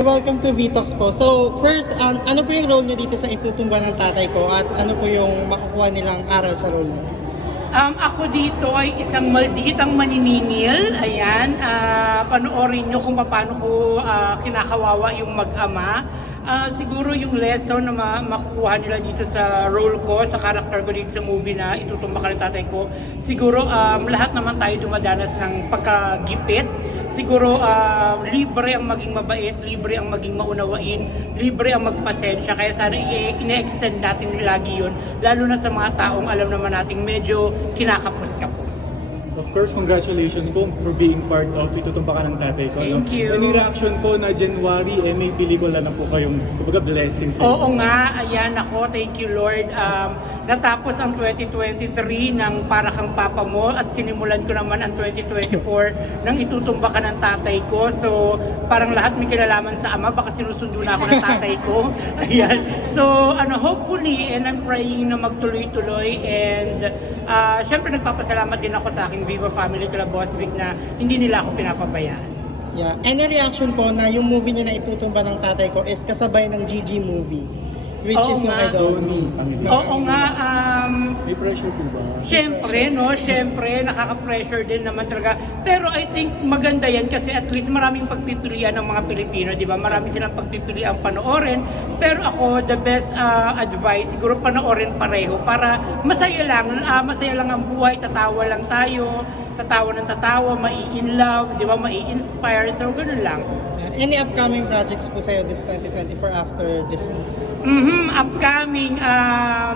Welcome to VTalks po. So, first, ano po yung role niyo dito sa Itutumba ng Tatay Ko at ano po yung makukuha nilang aral sa role niyo? Ako dito ay isang malditang maniningil. Ayan, panoorin nyo kung paano ko kinakawawa yung mag-ama. Siguro yung lesson na makukuha nila dito sa role ko, sa character ko dito sa movie na Itutumba Ka ng Tatay Ko, siguro lahat naman tayo dumadanas ng pagkagipit. Siguro libre ang maging mabait, libre ang maging maunawain, libre ang magpasensya. Kaya sana ine-extend natin lagi yun, lalo na sa mga taong alam naman nating medyo kinakapos-kapos. Of course, congratulations po for being part of Itutumba Ka ng Tatay Ko. Thank you. Any reaction po na January, may pelikula na po kayong kumbaga blessings? Oo nga, ayan ako, thank you Lord. Natapos ang 2023 ng Para Kang Papa Mo at sinimulan ko naman ang 2024 ng Itutumba Ka ng Tatay Ko. So parang lahat may kinalaman sa ama, baka sinusundo na ako ng tatay ko. Ayan. So hopefully, and I'm praying na magtuloy-tuloy, and syempre nagpapasalamat din ako sa aking Viva Family Club Boss Vic na hindi nila ako pinapabayaan. Yeah. Any reaction po na yung movie niyo na Itutumba ng Tatay Ko is kasabay ng Gigi movie? Which Oo is yung nga. I Don't Me. Oo nga, May pressure po ba? Siyempre, nakaka-pressure din naman talaga. Pero I think maganda yan kasi at least maraming pagpipilian ng mga Pilipino, di ba? Marami silang pagpipilian panoorin. Pero ako, the best advice, siguro panoorin pareho para masaya lang ang buhay, tatawa lang tayo, tatawa ng tatawa, mai-in love, di ba? Mai-inspire, so ganun lang. Any upcoming projects po sa'yo this 2024 after this movie? Upcoming,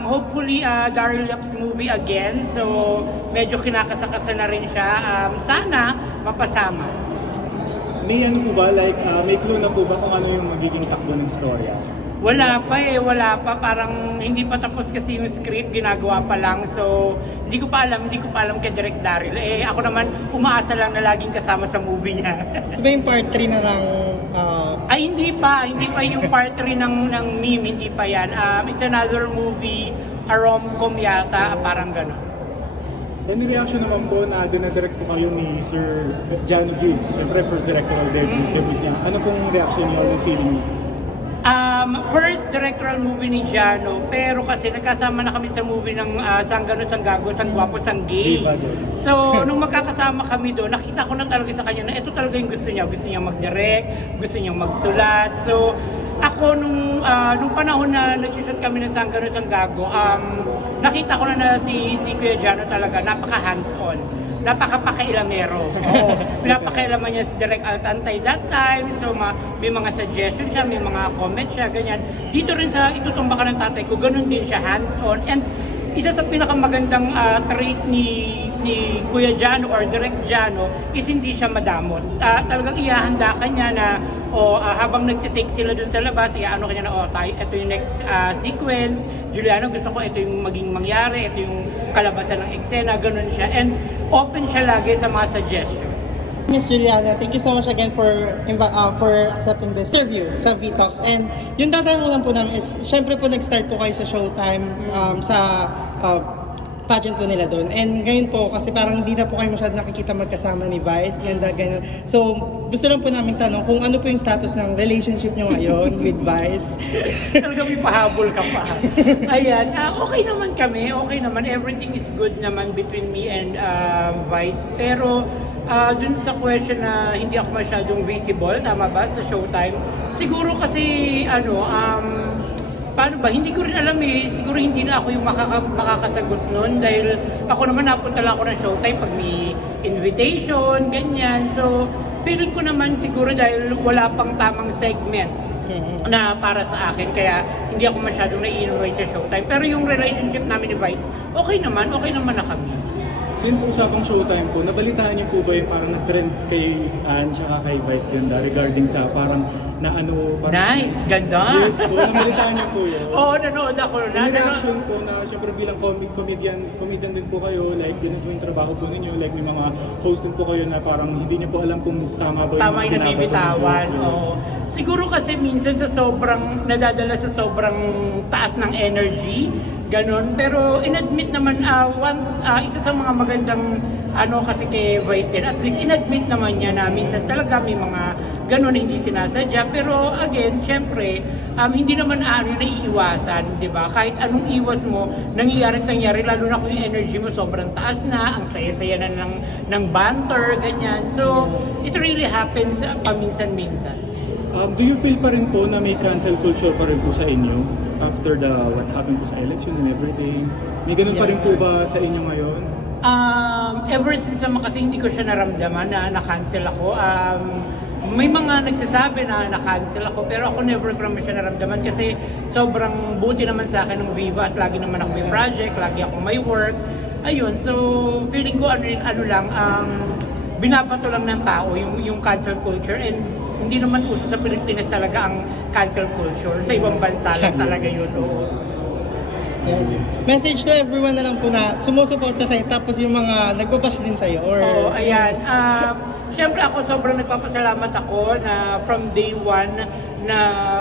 hopefully Daryl Yap's movie again. So medyo kinakasakasa na rin siya. Sana mapasama. May ano po ba, like, may clue na po ba kung ano yung magiging takbo ng storya? Wala pa. Parang hindi pa tapos kasi yung script, ginagawa pa lang. So hindi ko pa alam kay Direk Daryl. Ako naman umaasa lang na laging kasama sa movie niya. Diba yung part 3 na lang? Ay hindi pa yung part 3 ng meme, hindi pa yan. It's another movie, a rom-com yata, parang gano'n. Any reaction naman po na dinadirect po kayo ni Sir Jano Gibbs, siyempre first directorial debut niya. Ano pong reaction niyo or feeling niyo? First directorial movie ni Jano, pero kasi nagkasama na kami sa movie ng Sanggano, Sanggago, Sanggwapo, Sanggay. So, nung magkakasama kami doon, nakita ko na talaga sa kanya na ito talaga yung gusto niya. Gusto niya mag-direct, gusto niya magsulat. So, ako nung panahon na nag-shoot kami ng Sanggano, Sanggago, nakita ko na si Kuya Jano talaga, napaka-hands-on. Napaka-pakailamero. Pinapakailaman niya si Direk Altantay that time. So may mga suggestion siya, may mga comment siya, ganyan. Dito rin sa Itutumba Ka ng Tatay Ko, ganun din siya, hands-on. And isa sa pinakamagandang trait ni Kuya Jano or Direk Jano is hindi siya madamot. Talagang ihahanda ka niya na habang nagtitake sila dun sa labas, iaano kanya na, ito yung next sequence. Juliano, gusto ko ito yung maging mangyari, ito yung kalabasan ng eksena, ganun siya. And open siya lagi sa mga suggestion. Miss Juliana, thank you so much again for accepting this interview sa VTalks. And yung tatanong lang po namin is, syempre po nag-start po kayo sa Showtime sa pageant po nila doon. And ngayon po, kasi parang hindi na po kayo masyadong nakikita magkasama ni Vice, ganda, ganyan. So, gusto lang po namin tanong kung ano po yung status ng relationship nyo ngayon with Vice. Talaga may pahabol ka pa. Ayan, okay naman kami, okay naman. Everything is good naman between me and Vice. Pero, dun sa question na hindi ako masyadong visible, tama ba, sa Showtime? Siguro kasi, paano ba? Hindi ko rin alam siguro hindi na ako yung makakasagot nun dahil ako naman napunta lang ako ng Showtime pag may invitation, ganyan. So, feeling ko naman siguro dahil wala pang tamang segment na para sa akin, kaya hindi ako masyadong nai-invite sa Showtime. Pero yung relationship namin ni Vice, okay naman na kami. Since usapang Showtime po, nabalitaan niyo po ba yung parang nag-trend kay Anne tsaka kay Vice ganda regarding sa parang Nice, ganda! Yes po, nabalitaan niyo po yun. Oo, nanood ako. May reaction po na siyempre bilang comedian din po kayo, like yun yung trabaho po ninyo, like may mga host din po kayo na parang hindi niyo po alam kung tama ba tama yung nabibitawan. Siguro kasi minsan nadadala sa sobrang taas ng energy, ganon. Pero inadmit naman, isa sa mga maganda magandang ano kasi kay Vice din, at least inadmit naman niya na minsan talaga may mga ganun hindi sinasadya. Pero again, syempre, hindi naman naiiwasan, di ba? Kahit anong iwas mo, nangyari, lalo na kung yung energy mo sobrang taas na, ang saya-saya na ng banter, ganyan. So, it really happens paminsan-minsan. Do you feel pa rin po na may cancel culture pa rin po sa inyo after what happened po sa election and everything? May ganun pa rin po ba sa inyo ngayon? Ever since naman kasi hindi ko siya naramdaman na na-cancel ako. May mga nagsasabi na na-cancel ako, pero ako never ko naman siya naramdaman kasi sobrang buti naman sa akin ng Viva at lagi naman ako may project, lagi ako may work. Ayun, so feeling ko ano lang, binabato lang ng tao yung cancel culture, and hindi naman uso sa Pilipinas talaga ang cancel culture. Sa ibang bansa lang talaga yun. Oo. Message to everyone na lang po na sumusuporta sa'yo, tapos yung mga nagbabash din sa'yo, or... Oo, ayan. Siyempre ako sobrang nagpapasalamat ako na from day one na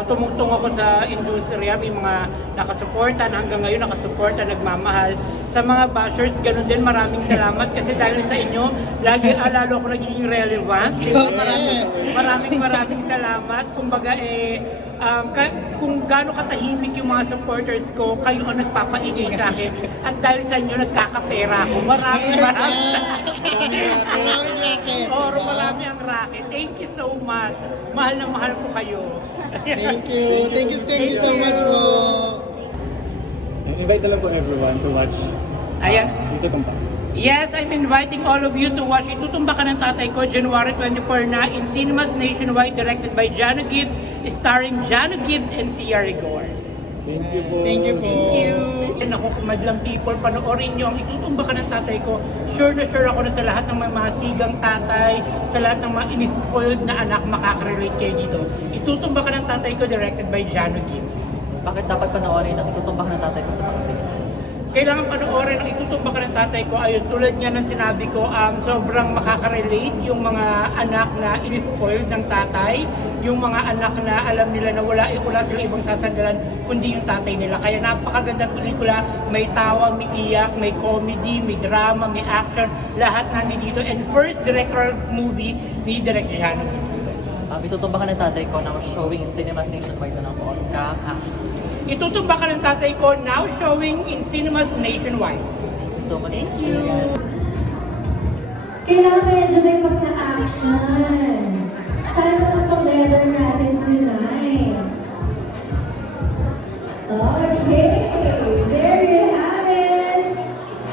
tumungtong ako sa industriya, may mga nakasuporta na hanggang ngayon nakasuporta, nagmamahal. Sa mga bashers, ganun din, maraming salamat kasi dahil sa inyo, lagi lalo ako nagiging relevant. Diba? Maraming salamat. Kumbaga kung gaano katahimik yung mga supporters ko, kayo ang nagpapaingay sa akin. At dahil sa inyo, nagkakapera ako. Maraming marami ang racket. Thank you so much. Mahal na mahal ko kayo. Thank you so much po. Invite na lang po everyone to watch Ayan. Itutumba. Yes, I'm inviting all of you to watch Itutumba Ka Ng Tatay Ko, January 24 na in cinemas nationwide, directed by Jano Gibbs, starring Jano Gibbs and Cia Rigor. Thank you po. Thank you po. Thank you. Ako, madlang people, panoorin nyo ang Itutumba Ka Ng Tatay Ko. Sure na sure ako na sa lahat ng mga sigang tatay, sa lahat ng mga inispoiled na anak, makaka-relate kayo dito. Itutumba Ka Ng Tatay Ko, directed by Jano Gibbs. Bakit dapat panoorin ang Itutumba Ka Ng Tatay Ko sa mga sine? Kailangan panoorin ang Itutumba Ka Ng Tatay Ko. Ayun, tulad nga ng sinabi ko, sobrang makaka-relate yung mga anak na inispoiled ng tatay, yung mga anak na alam nila na wala silang ibang sasandalan kundi yung tatay nila. Kaya napakagandang pelikula, may tawa, may iyak, may comedy, may drama, may action, lahat nandito. And first directorial movie ni Direk Jano Gibbs. Itutumba Ka Ng Tatay Ko now showing in cinemas nationwide na ng Cam Action. Itutumba Ka Ng Tatay Ko now showing in cinemas nationwide. Thank you so much. Thank you. Kailangan medyo may pagka-action. Sana naman pang-leather natin tonight. Okay, there you have it.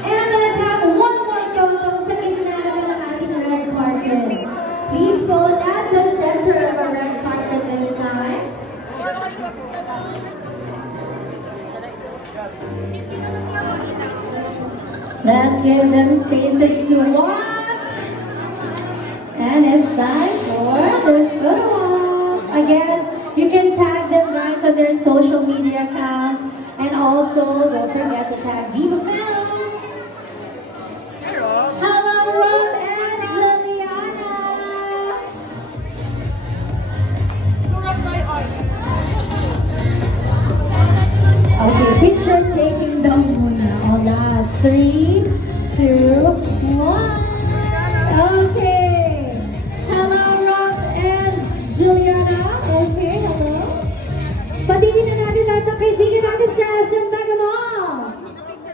And let's have one more photo sa gitna ng ating red carpet. Please pose at the center of our red carpet this time. Let's give them spaces to walk. And it's time for the photo walk. Again, you can tag them guys on their social media accounts. And also, don't forget to tag Viva Films. Hello, Rob and Juliana. Okay, picture taking down muna. On last 3, 2, 1. Okay. Hello, Rob and Juliana. Okay, hello. Patigin na natin lahat ng kaibigan natin sa SM Mega Mall.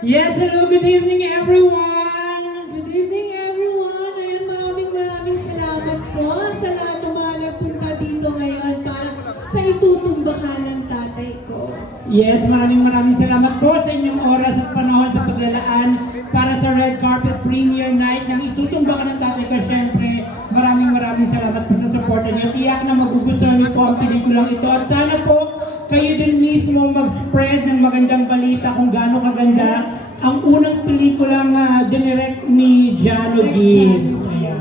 Yes, hello, good evening everyone! Good evening everyone! Ayan, maraming salamat po sa lahat ng mga nagpunta dito ngayon para sa Itutumba Ka Ng Tatay Ko. Yes, maraming salamat po sa inyong oras at panahon sa paglalaan para sa Red Carpet Premiere Night ng Itutumba Ka Ng Tatay Ko. Siyempre, maraming salamat po sa suporta niyo. Tiyak na magugustuhan niyo po ang pelikulang ito at sana po kayo din mismo mag-spread ng magandang balita kung gaano kaganda ang unang pelikulang dinirect ni Jano Gibbs. Ayan.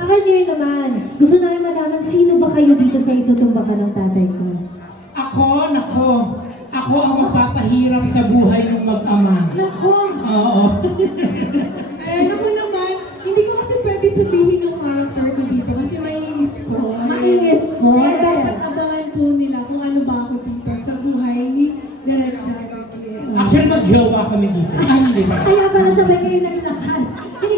Akin nyo naman, gusto namin malaman sino ba kayo dito sa Itutumba Ka Ng Tatay Ko? Ako ang magpapahirap sa buhay ng mag-ama. Nako! Oo. Ako naman, hindi ko kasi pwede sabihin yung character ko dito kasi mai-spoil. Mai-spoil. Kaya dapat abangan po nila kung ano ba ako dito sa buhay ni Direk Jano Gibbs. Actually, mag-jowa kami dito. Kaya pala sabay kayo naglakad. Hindi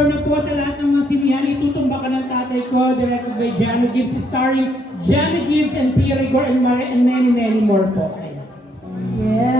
sure na po sa lahat ng mga sinihan, itutumba ka ng tatay ko, directed by Jano Gibbs, starring Jano Gibbs and Tia Rigor and many more po. Ayan. Yes.